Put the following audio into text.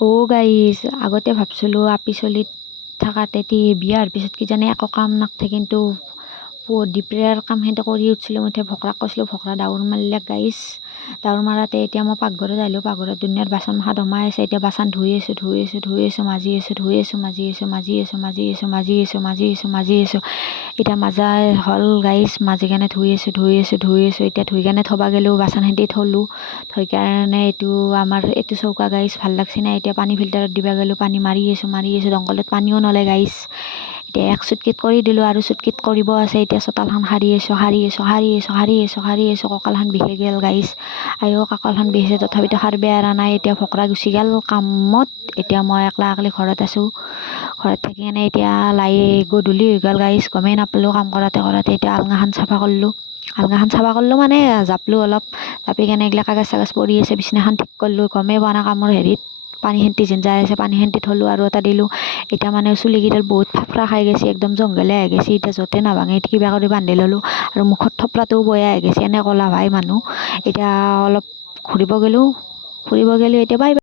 guys আগতে ভাবছিলো আপি চলিত থাকাতে বিয়াৰ পিছত কিজানি একো কাম নাথকে কিন্তু ডিপ্ৰেয়াৰ কামখিনি কৰি উঠছিলো মই ভকৰাক কৈছিলো ভকৰা দাউৰ মাৰিলে গাইজ দাউৰ মাৰাতে এতিয়া মই পাকঘৰত আহিলো পাকঘৰত দুনিয়াৰ বাচন মাখা দমাই আছে এতিয়া বাচন ধুই আছো মাজি আছো এতিয়া মাজা হ'ল গাইজ মাজি কেনে ধুই আছো এতিয়া ধুই কেনে থবা গেলো বাচনখিনি থলো থৈ কাৰণে এইটো আমাৰ এইটো চৌকা গাইজ ভাল লাগছে না এতিয়া পানী ফিল্টাৰত দিবা গেলো পানী মাৰি আছো দংকলত পানীও নলে গাইজ এতিয়া এক চুটকিত কৰি দিলো আৰু চুটকিত কৰিব আছে এতিয়া চোতালখন সাৰি আছো কঁকালখন বিষে গেল গাইজ কঁকালখন বিষে তথাপিতো সাৰবে এৰা নাই এতিয়া ফকৰা গুচি গেল কামত এতিয়া মই একলা ঘৰত আছো ঘৰত থাকি কেনে এতিয়া গধূলি হৈ গ'ল গাইজ গমেই নাপালো কাম কৰাতে এতিয়া আলঙাখন চাফা কৰিলো মানে জাপলো অলপ জাপি কেনে এইগিলা কাগজ চাগজ পৰি আছে বিছনাখন ঠিক কৰিলো গমেই পোৱা নাই কামৰ হেৰিত পানী খেন্তি যেন যাই আছে পানী খেন্তি থলো আৰু এটা দিলো এতিয়া মানে চুলিকেইডাল বহুত ফাফৰা খাই গৈছে একদম জংঘলে আহি গৈছে এতিয়া য'তে নাভাঙে কিবা কৰি বান্ধি ললো আৰু মুখত থপলাটোও বয়া আহি গৈছে এনে ক'লা ভাই মানুহ এতিয়া অলপ ফুৰিব গেলো এতিয়া বাই